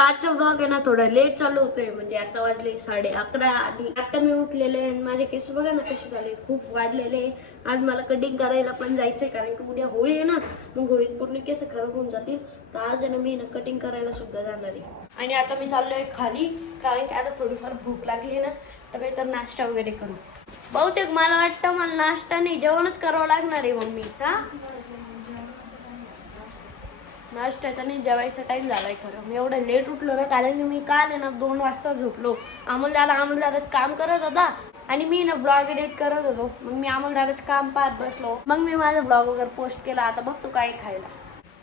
आजचा व्लॉग आहे ना थोडा लेट चालू होतोय, म्हणजे आता वाजले 11:30 आणि आता मी उठलेले आणि माझे केस बघा ना कसे झाले, खूप वाढलेले. आज मला कटिंग करायला पण जायचंय कारण की उद्या होळी आहे ना, मग होळीत पूर्ण केस खराब होऊन जातील. तर आज आहे ना मी ना कटिंग करायला सुद्धा जाणार आहे. आणि आता मी चाललोय खाली कारण की आता थोडीफार भूक लागली ना, तर काहीतरी नाश्ता वगैरे करू. बहुतेक मला वाटतं मला नाश्ता नाही जेवणच करावं लागणार आहे मम्मी. नाश्त्याचा नाही जेवायचा टाइम झालाय. खरं मी एवढं लेट उठलो ना कारण की मी काल आहे ना 2 वाजता झोपलो. अमोलदादा काम करत होता आणि मी ना ब्लॉग एडिट करत होतो. मग मी अमोलदादाचं काम पाहत बसलो. मग मी माझा ब्लॉग वगैरे पोस्ट केला. आता बघ तू काय खायला.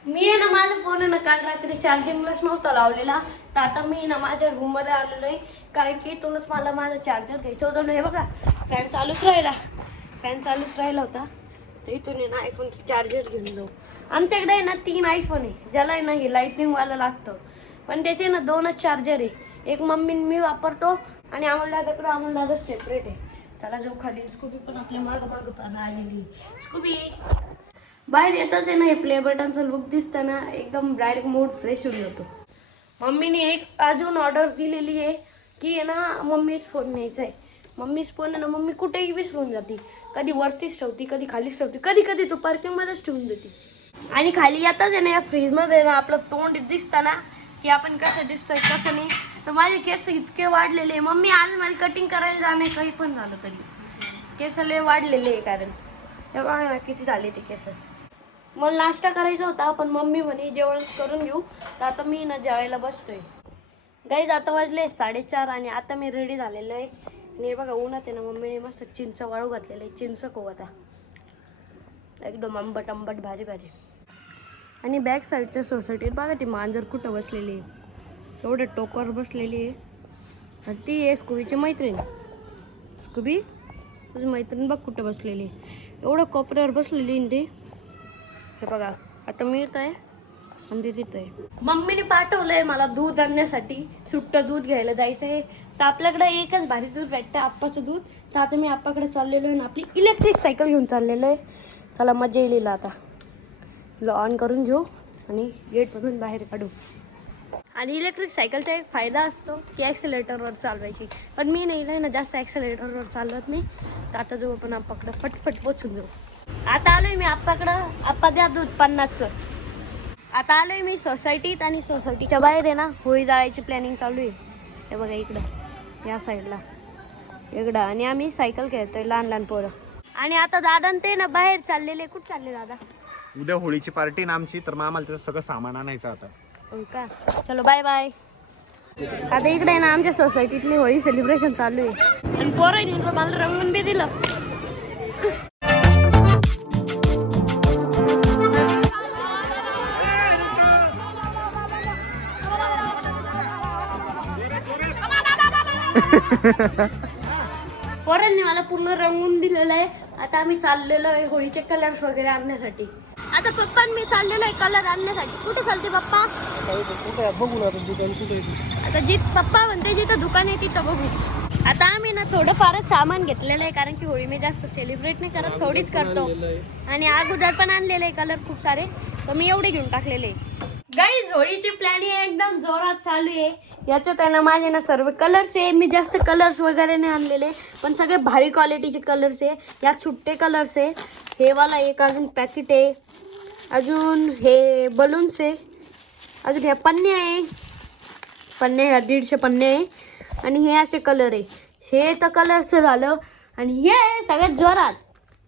मी आहे ना माझा फोन आहे ना काल रात्री चार्जिंगलाच नव्हता लावलेला, तर आता मी ना माझ्या रूममध्ये आलेलो आहे कारण की इथूनच मला माझा चार्जर घ्यायचं होतं ना. हे बघा फॅन चालूच राहिला होता, तर इथून आहे ना आयफोनचं चार्जर घेऊन जाऊ. आमच्याकडे आहे ना 3 आयफोन आहे, ज्याला आहे ना हे लाईटनिंगवाला लागतं, पण त्याचे ना 2च चार्जर आहे. एक मम्मी मी वापरतो आणि अमोलदादा सेपरेट आहे. त्याला जाऊ खाली. स्कूबी पण आपल्या मागं पाहणं आलेली. स्कूबी बाहेर येतच आहे ना हे प्ले बटनचं लुक दिसतं ना, एकदम डायरेक्ट मूड फ्रेश होऊन जातो. मम्मीने एक अजून ऑर्डर दिलेली आहे की आहे ना मम्मीच फोन न्यायचा आहे. मम्मीच फोन आहे ना मम्मी कुठेही विसरून जाते. कधी वरतीच ठेवती, कधी खालीच ठेवती, कधी तू पार्किंगमध्येच ठेवून देते. आणि खाली येतच आहे ना या फ्रीजमध्ये ना आपलं तोंड दिसतं ना की आपण कसं दिसतोय कसं नाही. तर माझे केस इतके वाढलेले. मम्मी आज मला कटिंग करायला जाणे काही पण झालं तरी केस लय वाढलेले आहे. कारण हे बघा ना किती झाले ते केस. मला नाश्ता करायचा होता पण मम्मी म्हणे जेवण करून घेऊ, तर आता मी ना जेवायला बसतोय. गाईज आता वाजले 4:30 आणि आता मी रेडी झालेलो आहे. आणि हे बघा उन्हात आहे ना मम्मीने मस्त चिंच वाळू घातलेलं आहे. चिंच खाऊ आता एकदम आंबट भारी. आणि बॅक साईडच्या सोसायटीत बघा ती मांजर कुठं बसलेली आहे, एवढ्या टोकावर बसलेली आहे. आणि ती आहे स्कूबीची मैत्रीण. स्कूबी तुझी मैत्रीण बघ कुठं बसलेली आहे, एवढं कोपऱ्यावर बसलेली आहे ती. हे बघा आता मी येत आहे आणि ते तिथं आहे. मम्मीने पाठवलंय मला दूध आणण्यासाठी, सुट्टं दूध घ्यायला जायचं आहे. तर आपल्याकडे एकच भारी दूध भेटतं, आप्पाचं दूध. तर आता मी आप्पाकडे चाललेलो आहे ना आपली इलेक्ट्रिक सायकल घेऊन चाललेलो आहे. त्याला मजा येईल. आता ऑन करून घेऊ आणि गेटमधून बाहेर काढू. आणि इलेक्ट्रिक सायकलचा एक फायदा असतो की ॲक्सिलेटरवर चालवायची, पण मी नाही ना जास्त ॲक्सिलेटरवर चालवत नाही. तर आता जाऊ आपण आप्पाकडं फटफट पोचून जाऊ. आता आलोय मी आप्पाकडं. आप्पा द्या दूध 50चं. आता आलोय मी सोसायटीत आणि सोसायटीच्या बाहेर आहे ना होळी जाळायची प्लॅनिंग चालू आहे. हे बघा इकडं या साईडला इकडं. आणि आम्ही सायकल खेळतोय लहान पोरं. आणि आता दादा ते ना बाहेर चाललेले. कुठं चालले दादा? उद्या होळीची पार्टी ना आमची, तर मग आम्हाला त्याचं सगळं सामान आणायचं आता. हो का, चलो बाय. आता इकडे आहे ना आमच्या सोसायटीतली होळी सेलिब्रेशन चालू आहे. आणि पोरांनी मला रंगून बी दिलं. पोरांनी मला पूर्ण रंगून दिलेलं आहे. आता आम्ही चाललेलो आहे होळीचे कलर्स वगैरे आणण्यासाठी. आता पप्पा मी चाललेलो आहे कलर आणण्यासाठी. कुठे चालते पप्पा? बघू ना दुकान कुठे. आता पप्पा म्हणते जिथं दुकान आहे तिथं बघू. आता आम्ही ना थोडंफारच सामान घेतलेलं आहे कारण की होळी मी जास्त सेलिब्रेट नाही करत, थोडीच करतो. आणि अगोदर पण आणलेले आहे कलर खूप सारे, तर मी एवढे घेऊन टाकलेले. गाईज होळीची प्लॅनिंग एकदम जोरात चालू आहे. याच्यात आहे ना माझे ना सर्व कलर्स आहे. मी जास्त कलर्स वगैरे नाही आणलेले, पण सगळे भारी क्वालिटीचे कलर्स आहे. यात सुट्टे कलर्स आहे. हे वाला एक अजून पॅकेट आहे. अजून हे बलून्स आहे. अजून ह्या पन्न्या आहे. ह्या 150 पन्ने आहे. आणि हे असे कलर आहे. हे तर कलरचं झालं. आणि हे सगळ्यात जोरात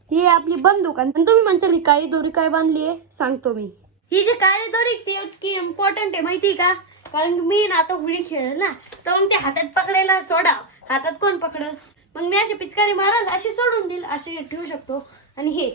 ही आपली बंदूक. आणि तुम्ही म्हणशाल ही काळी दोरी काय बांधली आहे, सांगतो मी. ही जी काळी दोरी ती इतकी इम्पॉर्टंट आहे माहिती का, कारण की मी ना आता होळी खेळेल ना, तर मग ते हातात पकडायला सोडा. हातात कोण पकडल, मग मी अशी पिचकारी मारल अशी सोडून देईल, असे ठेवू शकतो. आणि हे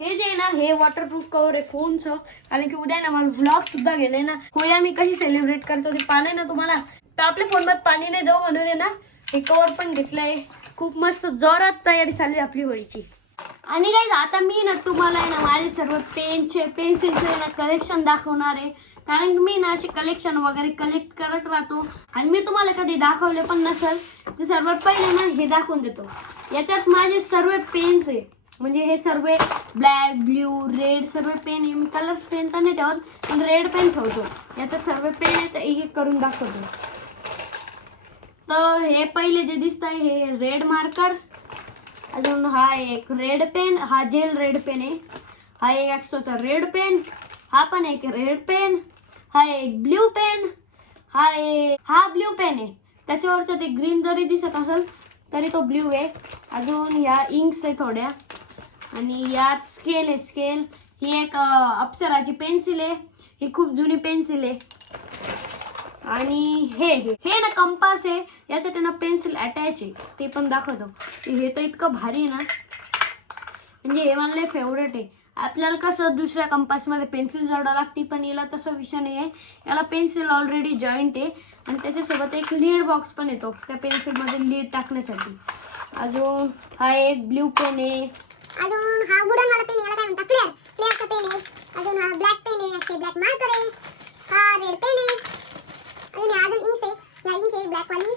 जे आहे ना हे वॉटरप्रूफ कवर आहे फोनचं, कारण की उद्या ना मला व्लॉग सुद्धा गेले ना होळी आम्ही कशी सेलिब्रेट करतो ते पाणी ना तुम्हाला, तर आपल्या फोनमध्ये पाणी नाही जाऊ म्हणून आहे ना हे कवर पण घेतलंय. खूप मस्त जोरात तयारी चालू आहे आपली होळीची. आणि गाईज आता मी ना तुम्हाला आहे ना माझे सर्व पेन्सिलचे ना कलेक्शन दाखवणार आहे, कारण की मी ना असे कलेक्शन वगैरे कलेक्ट करत राहतो. आणि मी तुम्हाला कधी दाखवले पण नसेल, तर सर्वात पहिले ना हे दाखवून देतो. याच्यात माझे सर्व पेन्स आहे. म्हणजे हे सर्व ब्लॅक ब्ल्यू रेड सर्व पेन आहे. मी कलर्स पेन तर नाही ठेवत पण रेड पेन ठेवतो. याच्यात सर्व पेन आहे तर एक एक करून दाखवतो. तर हे पहिले जे दिसत आहे हे रेड मार्कर. अजून हा एक रेड पेन, हा जेल रेड पेन आहे. हा एक एक्स्ट्राचा रेड पेन, हा पण एक रेड पेन, हा एक ब्ल्यू पेन, हा ब्ल्यू पेन आहे. त्याच्यावरचं ते ग्रीन जरी दिसत असेल तरी तो ब्ल्यू आहे. अजून ह्या इंक्स आहे थोड्या आणि यात स्केल आहे. स्केल ही एक अप्सराची पेन्सिल आहे. ही खूप जुनी पेन्सिल आहे. आणि हे ना कंपास आहे. याच्यात ना पेन्सिल अटॅच आहे ते पण दाखवतो. हे तर इतकं भारी आहे ना, म्हणजे हे मला फेवरेट आहे. आपल्याला कसं दुसऱ्या कंपासमध्ये पेन्सिल जोडावं लागते पण याला तसा विषय नाही आहे. याला पेन्सिल ऑलरेडी जॉईंट आहे आणि त्याच्यासोबत एक लीड बॉक्स पण येतो त्या पेन्सिलमध्ये लीड टाकण्यासाठी. अजून हा एक ब्ल्यू पेन आहे. अजून हा वुडन वाला पेन आहे, याला काय म्हणतात, क्लिअरचा पेन आहे. अजून हा ब्लॅक पेन आहे, याचे ब्लॅक मार्कर आहे. हा रेड पेन आहे. अजून इंक्स आहे, या इंक आहे ब्लॅक वाली.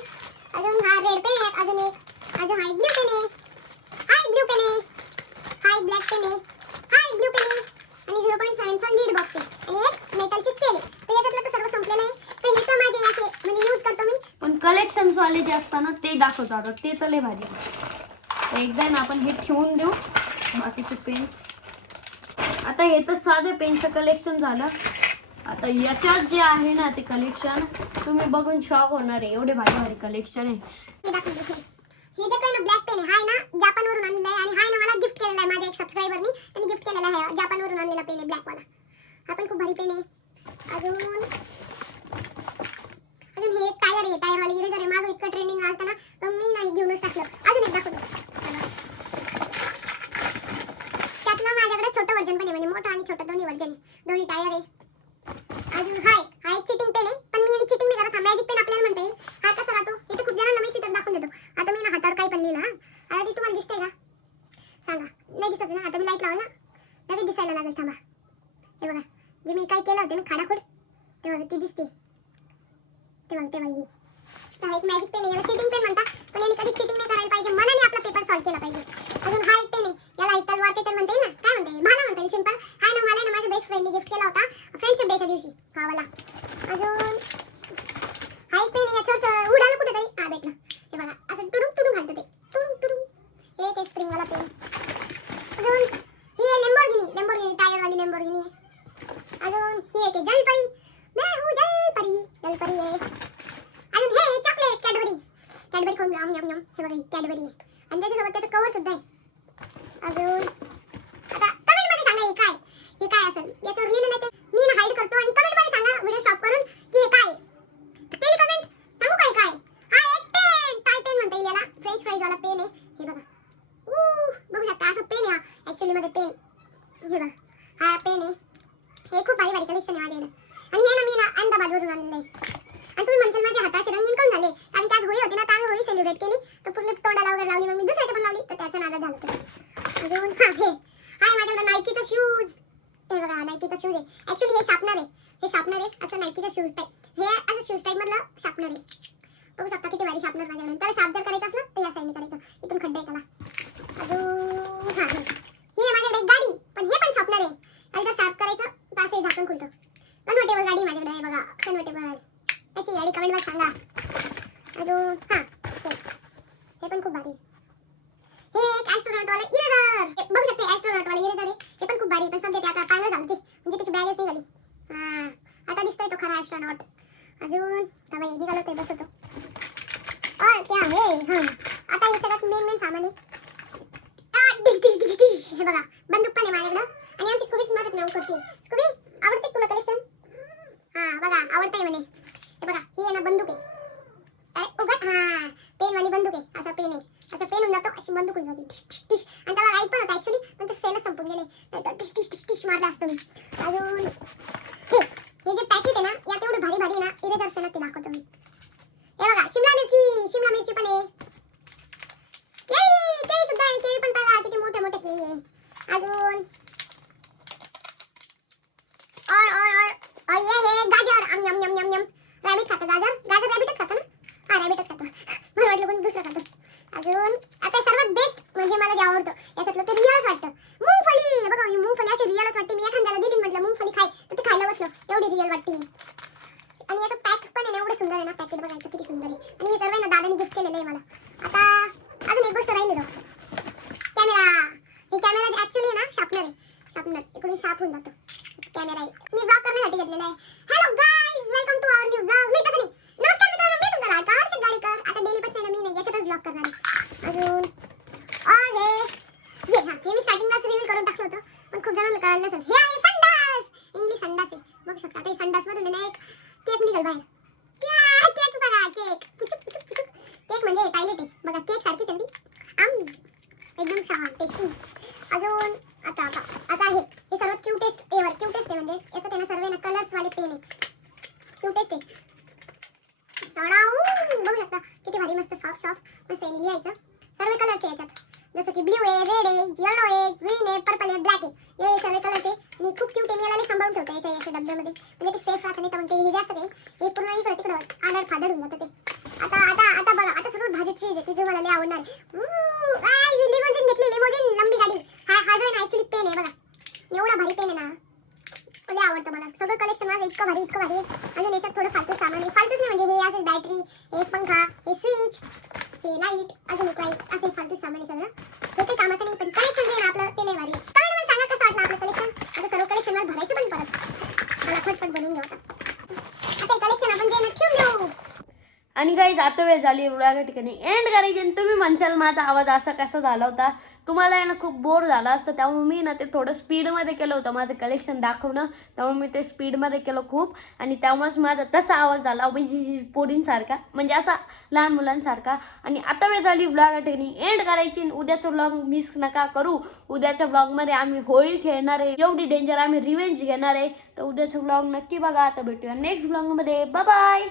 अजून हा रेड पेन आहे. अजून हा एक ब्ल्यू पेन आहे. हा एक ब्ल्यू पेन आहे. हा एक ब्लॅक पेन आहे. हा एक ब्ल्यू पेन आहे. आणि 0.7 चा लीड बॉक्स आहे आणि एक मेटलची स्केल आहे. तर याच्यातलं तर सर्व संपलेलं आहे. तर हे तर माझे असे म्हणजे यूज करतो मी. पण कलेक्शन्स वाले जे असतात ना ते दाखवतो आता. ते तर लय भारी आहे. तर एकदा ना आपण हे ठेवून देऊ बाकीचे पेन्स. आता हे तर साधे पेनचं कलेक्शन झालं. आता याच्यात जे आहे ना ते कलेक्शन तुम्ही बघून शॉक होणार आहे. एवढे भारी भारी कलेक्शन आहे. हे दाखवतो. हे जे काही ना ब्लॅक पेन आहे, हाय ना जापानवरून आणलेला आहे आणि हाय ना मला गिफ्ट केलेला आहे माझ्या एक सबस्क्रायबरनी. त्यांनी गिफ्ट केलेला आहे. जापानवरून आणलेला पेन आहे ब्लॅक वाला. हा पण खूप भारी पेन आहे. अजून हे टायर आहे, टायर वाली इरेजर आहे. मागं इतकं ट्रेंडिंग आलतं ना तर मी नाही घेऊनच टाकलं. अजून एक दाखवतो. त्यातलं माझ्याकडे छोटं व्हर्जन पण आहे, म्हणजे मोठं आणि छोटं दोन्ही व्हर्जन आहे. दोन्ही टायर आहे. अजून हा एक चिटिंग पेन आहे पण मी चिटिंग नाही करत. हा मॅजिक पेन आपल्याला म्हणता येईल. हा कसा राहतो हे तर खूप जणांना माहिती, तर दाखवून देतो. आता मी ना हातावर काही पण लिहिलं. आता ती तुम्हाला दिसते का सांगा? नाही दिसत ना. आता मी लाईट लावला लगेच दिसायला लागेल. थांबा. हे बघा जे मी काय केलं होतं ना खाडाखोड ते बघा ती दिसते. ते बघा ही. तर हा एक मॅजिक पेन आहे. याला चिटिंग पेन म्हणतात पण याने कधी चिटिंग नाही करायला पाहिजे. मनाने आपला पेपर सॉल्व्ह केला पाहिजे. अजून हा एक पेन आहे. याला तलवार पेन म्हणता येईल ना, काय म्हणता येईल, भाला म्हणता येईल सिंपल. हा ना मला ना माझ्या बेस्ट फ्रेंडने गिफ्ट केला होता फ्रेंडशिप डेच्या दिवशी हा वाला. अजून हा एक पेन आहे. याच्यावर उडालं कुठेतरी. हा भेटलं. हे बघा असं टुडुम टुडुम घालतं ते टुडुम टुडुम. हे एक स्प्रिंग वाला पेन. अजून ही आहे लेम्बोर्गिनी टायर वाली लेम्बोर्गिनी आहे. अजून ही एक जलपरी. मैं हूँ जलपरी आहे. अजून हे चॉकलेट कॅडबरी खाऊन यम यम यम. हे बघा ही कॅडबरी आहे आणि त्याच्यासोबत त्याचं कवर सुद्धा आहे. अजून आता कमेंट मध्ये सांगा हे काय असेल. याच्यावर लिहिलेलं आहे ते मी ना हाईड करतो आणि कमेंट मध्ये सांगा व्हिडिओ स्टॉप करून की हे काय आहे. केली कमेंट सांगू काय. हा एक पेन, टाय पेन म्हणता येईल याला. फ्रेंच फ्राईज वाला पेन आहे. हे बघा बघू शकता असं पेन आहे हा ऍक्च्युअली मध्ये पेन. हे बघा हा पेन आहे. हे खूप भारी कलेक्शन आहे माझ्याकडे. आणि हे ना मी ना अहमदाबादवरून आणलेलं आहे. आणि तुम्ही म्हणसाल माझ्या हाताचे रंगीन काऊन झाले, कारण की आज होळी होती ना तर आम्ही होळी सेलिब्रेट केली. तर पूर्ण तोंडाला वगैरे लावली. मग मी दुसऱ्याच्या पण लावली तर त्याच्या नादात झालं ते. अजून हाय माझ्याकडे नायकीचा शूज. हे बघा नायकीचा शूज आहे. ऍक्च्युअली हे शार्पनर आहे. असं नायकीचा शूज टाईप. हे असं शूज टाईप मधलं शार्पनर आहे. बघू शकता किती भारी शार्पनर माझ्याकडे. त्याला शार्प जर करायचं असलं तर या साईडने करायचं. इथून खड्डे आहे त्याला. अजून हे माझ्याकडे एक गाडी पण हे पण शार्पनर आहे. त्याला जर शार्प करायचं तर असं झाकण खुलतं. कन्व्हर्टेबल गाडी माझ्याकडे आहे बघा. कन्व्हर्टेबल कशी गाडी कमेंट मध्ये सांगा. अजून हे पण खूप भारी. हे एक ॲस्ट्रोनॉट वाला इरेजर. बघू शकते ॲस्ट्रोनॉट वाला इरेजर आहे. हे पण खूप भारी पण सध्या ते आता पांगलं झालं ते म्हणजे त्याची बॅगच निघाली. आता दिसतोय तो खरा ॲस्ट्रोनॉट. अजून बाई निघालो ते बसवतो. और क्या है आता हे सगळ्यात मेन सामान आहे. हे बघा बंदूक पण आहे माझ्याकडं आणि आमची स्कूबी मदत नाही करते. स्कूबी आवडते तुला कलेक्शन? बघा आवडतंय म्हणे. हे बघा ही आहे ना बंदूक आहे. अरे उघड पेन वाली बंदूक आहे. असं पेन आहे. असं पेन होऊन जातो अशी बंदूक होऊन जाते. आणि त्याला राईट पण होता ऍक्च्युअली पण ते सेलच संपून गेले. नाही तर मारला असतो मी. अजून हे जे पॅकेट आहे ना यात एवढे भारी ना इरेजर्स आहे ना ते दाखवतो मी. हे बघा शिमला मिरची पण आहे. केळी सुद्धा आहे. केळी पण बघा किती मोठे केळी आहे. अजून और ये है गाजर. Yum yum yum yum. Rabbit खातं गाजर रॅबिटच खातं ना. रॅबिटच खातं. मला वाटलं कोणी दुसरं खातं. अजून आता सर्वात बेस्ट म्हणजे मला जे आवडतं याच्यातलं ते रिअल्स वाटतं. रिअल वाटते. आणि याचं पॅक पण आहे ना एवढं सुंदर आहे ना, पॅकेट बघायचं किती सुंदर आहे. आणि हे सर्व आहे ना दादाने गिफ्ट केलेलं आहे मला. आता अजून एक गोष्ट राहिली बघ, कॅमेरा. हे कॅमेरा ऍक्च्युली ना शार्पनर आहे. शार्पनर इकडून शार्प होऊन जातो. कॅमेरा आहे, मी ब्लॉग करण्यासाठी घेतलेला आहे. Hello guys, welcome to our new blog. मी कसं नाही, नमस्कार मित्रांनो, मी तुमचा लाडका हर्षद गाडीकर. आता डेली पासून मी नाही याच्यातच ब्लॉग करणार आहे. अजून और हे मी स्टार्टिंगलाच रिव्हील करून टाकलं होतं, पण खूप जणांना कळलं नसेल. हे आहे संडास, इंग्लिश संडास आहे. बघू शकता आता संडास मधून ना एक केक निघाल बाहेर. केक बघा, केक केक म्हणजे टॉयलेट आहे बघा, केक सारखी थंडी एकदम छान टेस्टी. अजून आता आता आता हे सर्वात क्यूटेस्ट आहे. म्हणजे याचं त्यांना सर्व ना कलर्स वाले पेन आहे. क्यूटेस्ट आहे. बघू शकता किती भारी मस्त सॉफ्ट मस्त लिहायचं. सर्व कलर्स आहे याच्यात, जसं की ब्ल्यू आहे, रेड आहे, येलो आहे, ग्रीन आहे, पर्पल आहे, ब्लॅक आहे. हे सर्व कलर्स आहे. आणि खूप क्यूट आहे. याला सांभाळून ठेवतो याच्या डब्यामध्ये, म्हणजे ते सेफ राहतं. नाही तर मग ते हे जास्त काही हे पूर्ण इकडे तिकडं आडर फादर होऊन जातं ते. आता बघा, आता सर्वात भारी चीज आहे ती मला लई आवडणार आहे. लिमोजिन घेतली, लिमोजिन लंबी गाडी. हा जो आहे ना ऍक्च्युली पेन आहे बघा, एवढा भारी पेन आहे ना, लई आवडतं मला. सगळं कलेक्शन माझं इतकं भारी आहे. आणि याच्यात थोडं फालतू सामान आहे. फालतूच नाही म्हणजे हे असं बॅटरी, हे पंखा, हे स्विच, हे लाईट, अजून एक लाईट, असं फालतू सामान आहे सगळं. हे काही कामाचं नाही, पण कलेक्शन जे आहे ना आपलं ते लई भारी आहे. कमेंट मध्ये सांगा कसं वाटलं आपलं कलेक्शन. आता सर्व कलेक्शन मला भरायचं पण परत, मला फटफट बनवून घेऊ. आता हे कलेक्शन आपण जे ना ठेवून देऊ. आणि गाईज आता वेळ झाली एवढ्या ठिकाणी एंड करायची. आणि तुम्ही म्हणशाल माझा आवाज असा कसा झाला होता, तुम्हाला आहे ना खूप बोर झाला असतं. त्यामुळे मी ना ते थोडं स्पीडमध्ये केलं होतं माझं कलेक्शन दाखवणं. त्यामुळे मी ते स्पीडमध्ये केलं खूप, आणि त्यामुळेच माझा तसा आवाज झाला पोरींसारखा, म्हणजे असा लहान मुलांसारखा. आणि आता वेळ झाली व्लॉग या ठिकाणी एंड करायची. उद्याचा व्लॉग मिस नका करू. उद्याच्या व्लॉगमध्ये आम्ही होळी खेळणार आहे, एवढी डेंजर आम्ही रिवेंज घेणार आहे. तर उद्याचा व्लॉग नक्की बघा. आता भेटूया नेक्स्ट व्लॉगमध्ये. Bye bye.